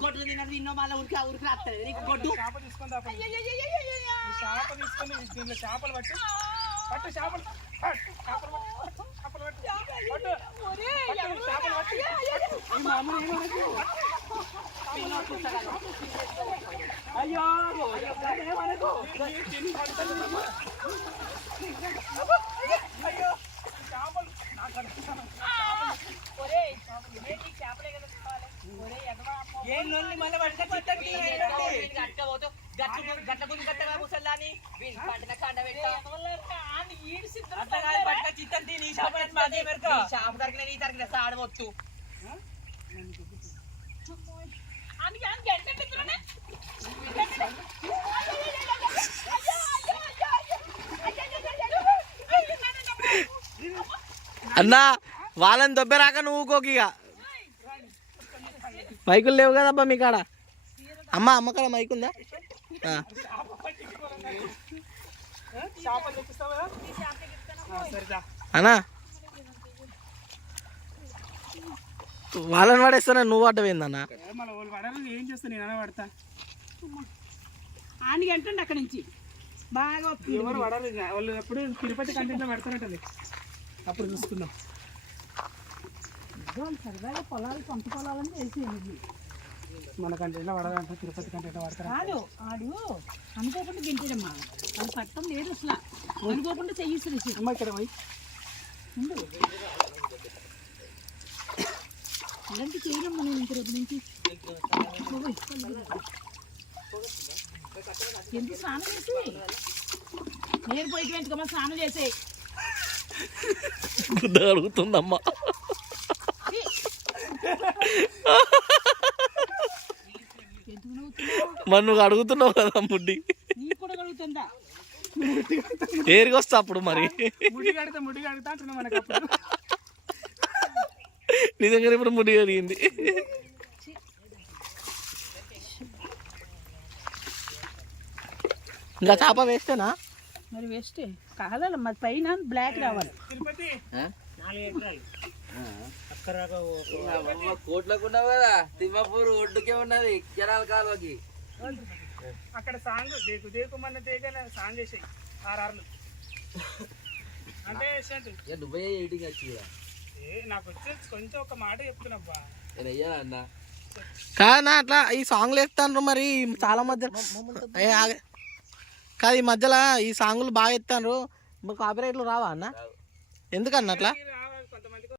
గొడ్డు తిన్నది ఇన్నో మళ్ళీ ఉరికి వస్తుంది నీకు గొడ్డు చేప తీసుకొని చేప తీసుకొని దీంట్లో చేపలు పట్టు పట్టు చేపలు అయ్యో ఆడవచ్చు అన్నా వాళ్ళని దొబ్బరాక నువ్వు ఊకోకిగా మైకులు లేవు కదబ్బా మీ కాడ అమ్మ కాడ మైక్ ఉందా అన్నా వాళ్ళని పడేస్తానా నువ్వు పడ్డవేందన్నా ఏం చేస్తా నేను పడతా ఆనికి అంటండి అక్కడి నుంచి బాగా ఎవరు పడాలి వాళ్ళు ఎప్పుడు తిరుపతి కంటెంట్లో పడతారంటది అప్పుడు చూసుకుందాం సరదాగా పొలాలు సొంత పొలాలని వేసేయండి మన కంటెంట్లో పడాలంటే తిరుపతి కంటెంట్లో పడతారు కాదు ఆడు అనుకోకుండా గింటాడమ్మా అది పట్టం లేదు అసలు అనుకోకుండా చెయ్యి అమ్మ ఇక్కడ పోయి ఇలాంటి చేయడమ్మా నేను ఇంక రేపు నుంచి ఎందుకు స్నానం చేసి నేను పోయి వెంటకమ్మా స్నానం చేసే అడుగుతుందమ్మా మరి నువ్వు అడుగుతున్నావు కదా ముడ్డి ఏరికొస్తా అప్పుడు మరి నిజంగా ఇప్పుడు ముడి జరిగింది ఇంకా చేప వేస్తేనా మరి వేస్తే కాదాలి మరి పైన బ్లాక్ రావాలి కోట్లకు ఉన్నావు కదా తిమ్మపూర్ ఒడ్డుకే ఉన్నది కెనాల్ కాలువకి అక్కడ సాంగ్ దేకు దేకుమన్న తేగ సాంగ్ చేసాయి ఆర్ఆర్లు అంటే దుబాయ్ ఎయిటింగ్ వచ్చి నాకు వచ్చేసి కొంచెం ఒక మాట చెప్తున్నబ్బా కాదన్నా అట్లా ఈ సాంగ్లు ఎత్తాను మరి చాలా మధ్య కాదు ఈ మధ్యలో ఈ సాంగ్లు బాగా ఎత్తాను కాపీరైట్లు రావా అన్న ఎందుకన్నా అట్లా